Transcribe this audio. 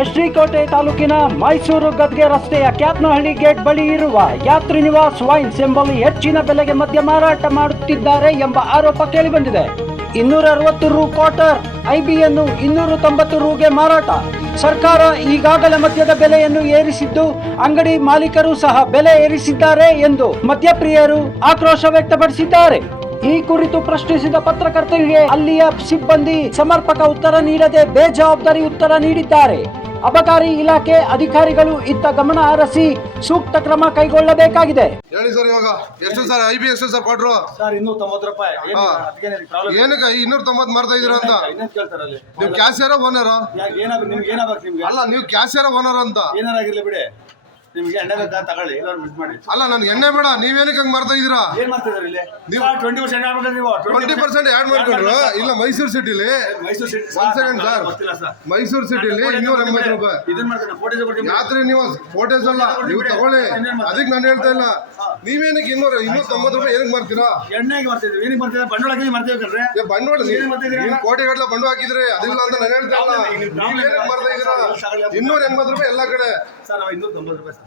ಎಸ್ಡಿಕೋಟೆ ತಾಲೂಕಿನ ಮೈಸೂರು ಗದ್ಗೆ ರಸ್ತೆಯ ಕ್ಯಾತ್ನಹಳ್ಳಿ ಗೇಟ್ ಬಳಿ ಇರುವ ಯಾತ್ರಿ ನಿವಾಸ್ ವೈನ್ಸ್ ಎಂಬಲ್ಲಿ ಹೆಚ್ಚಿನ ಬೆಲೆಗೆ ಮದ್ಯ ಮಾರಾಟ ಮಾಡುತ್ತಿದ್ದಾರೆ ಎಂಬ ಆರೋಪ ಕೇಳಿಬಂದಿದೆ. ಇನ್ನೂರ ಅರವತ್ತು ರು ಕ್ವಾರ್ಟರ್ ಐಬಿಯನ್ನು ಇನ್ನೂರ ತೊಂಬತ್ತು ರುಗೆ ಮಾರಾಟ. ಸರ್ಕಾರ ಈಗಾಗಲೇ ಮದ್ಯದ ಬೆಲೆಯನ್ನು ಏರಿಸಿದ್ದು ಅಂಗಡಿ ಮಾಲೀಕರು ಸಹ ಬೆಲೆ ಏರಿಸಿದ್ದಾರೆ ಎಂದು ಮದ್ಯಪ್ರಿಯರು ಆಕ್ರೋಶ ವ್ಯಕ್ತಪಡಿಸಿದ್ದಾರೆ. ಈ ಕುರಿತು ಪ್ರಶ್ನಿಸಿದ ಪತ್ರಕರ್ತರಿಗೆ ಅಲ್ಲಿಯ ಸಿಬ್ಬಂದಿ ಸಮರ್ಪಕ ಉತ್ತರ ನೀಡದೆ ಬೇಜವಾಬ್ದಾರಿ ಉತ್ತರ ನೀಡಿದ್ದಾರೆ. ಅಬಕಾರಿ ಇಲಾಖೆ ಅಧಿಕಾರಿಗಳು ಇತ್ತ ಗಮನ ಹರಿಸಿ ಸೂಕ್ತ ಕ್ರಮ ಕೈಗೊಳ್ಳಬೇಕಾಗಿದೆ. ಹೇಳಿ ಸರ್ ಇವಾಗ ಎಷ್ಟು ಸರ್ ಐ ಬಿ ಎಷ್ಟು ಸರ್ ಕೊಟ್ರು ಸರ್ ಇನ್ನೂರ ತೊಂಬತ್ತು ರೂಪಾಯಿ ಹಾ. ಏನಕ್ಕೆ ಇನ್ನೂರ ತೊಂಬತ್ತು ಮಾಡ್ತಾ ಇದೀರ ಅಂತ ಇನ್ನೇನು ಕೇಳ್ತಾರೆ ಅಲ್ಲಿ? ನೀವು ಕ್ಯಾಶಿಯರ ಓನರ್? ಯಾಕೆ ಏನಾಗ ನಿಮ್ಗೆ ಏನಾಗಬೇಕು ನಿಮ್ಗೆ? ಅಲ್ಲ ನೀವು ಕ್ಯಾಶಿಯರ ಓನರ್ ಅಂತ. ಏನಾರಾಗಿರ್ಲಿ ಬಿಡಿ. ನಿಮ್ಗೆ ಎಣ್ಣೆ ಬೇಕಾ? ತಗೊಳ್ಳಿ ಎಲ್ಲರೂ ಮಿಸ್ ಮಾಡಿ. ಅಲ್ಲ ನನ್ಗೆ ಎಣ್ಣೆ ಬೇಡ ನೀವೇನಕ್ಕೆ ಹಂಗ್ ಮಾಡ್ತಾ ಇದೀರಾ ಏನ್ ಮಾಡ್ತಿದಾರೆ ಇಲ್ಲಿ? ನೀವು- ಟ್ವೆಂಟಿ ಪರ್ಸೆಂಟ್ ಆಗ್ಬೇಕು ನೀವು. ಟ್ವೆಂಟಿ ಪರ್ಸೆಂಟ್ ಆ್ಯಡ್ ಮಾಡ್ಕೊಂಡ್ರು? ಇಲ್ಲ ಮೈಸೂರು ಸಿಟಿಲಿ. ಮೈಸೂರು ಸಿಟಿ ಒಂದ್ ಸೆಕೆಂಡ್ ಸರ್. ಗೊತ್ತಿಲ್ಲ ಸರ್. ಮೈಸೂರು ಸಿಟಿಲಿ ಇನ್ನೂರ ಎಂಬತ್ತು ರೂಪಾಯಿ. ಇದನ್ನ ಮಾಡ್ತಾನೆ ಫೋಟೋಸ್ ಕೊಡ್ತೀನಿ. ಯಾತ್ರೆ ನೀವು ಫೋಟೋಸ್ ಅಲ್ಲ ನೀವು ತಗೊಳ್ಳಿ. ಅದಕ್ಕೆ ನಾನು ಹೇಳ್ತಾ ಇಲ್ಲ. ನೀವೇನಕ್ಕೆ ಇನ್ನೂರ ಇನ್ನೂರ ತೊಂಬತ್ತು ರೂಪಾಯಿ ಏನಕ್ಕೆ ಮಾಡ್ತೀರಾ? ಎಣ್ಣೆಗೆ ಏನಕ್ಕೆ ಮಾಡ್ತೇವೆ ಕಣ್ರೆ? ಏ, ಬಂಡವಾಳ? ನೀವು ಕೋಟಿ ಗಟ್ಟಲೆ ಬಂಡು ಹಾಕಿದ್ರೆ ಅದಿಲ್ಲ ಅಂತ ನಾನು ಹೇಳ್ತಾ ಇಲ್ಲ. ನೀವೇನಕ್ಕೆ ಮಾಡ್ತಾ ಇದ್ದೀರಾ? ಇನ್ನೂರ ಎಂಬತ್ತು ರೂಪಾಯಿ ಎಲ್ಲ ಕಡೆ. ಸರ್ ಇನ್ನೂರ ತೊಂಬತ್ತು ರೂಪಾಯಿ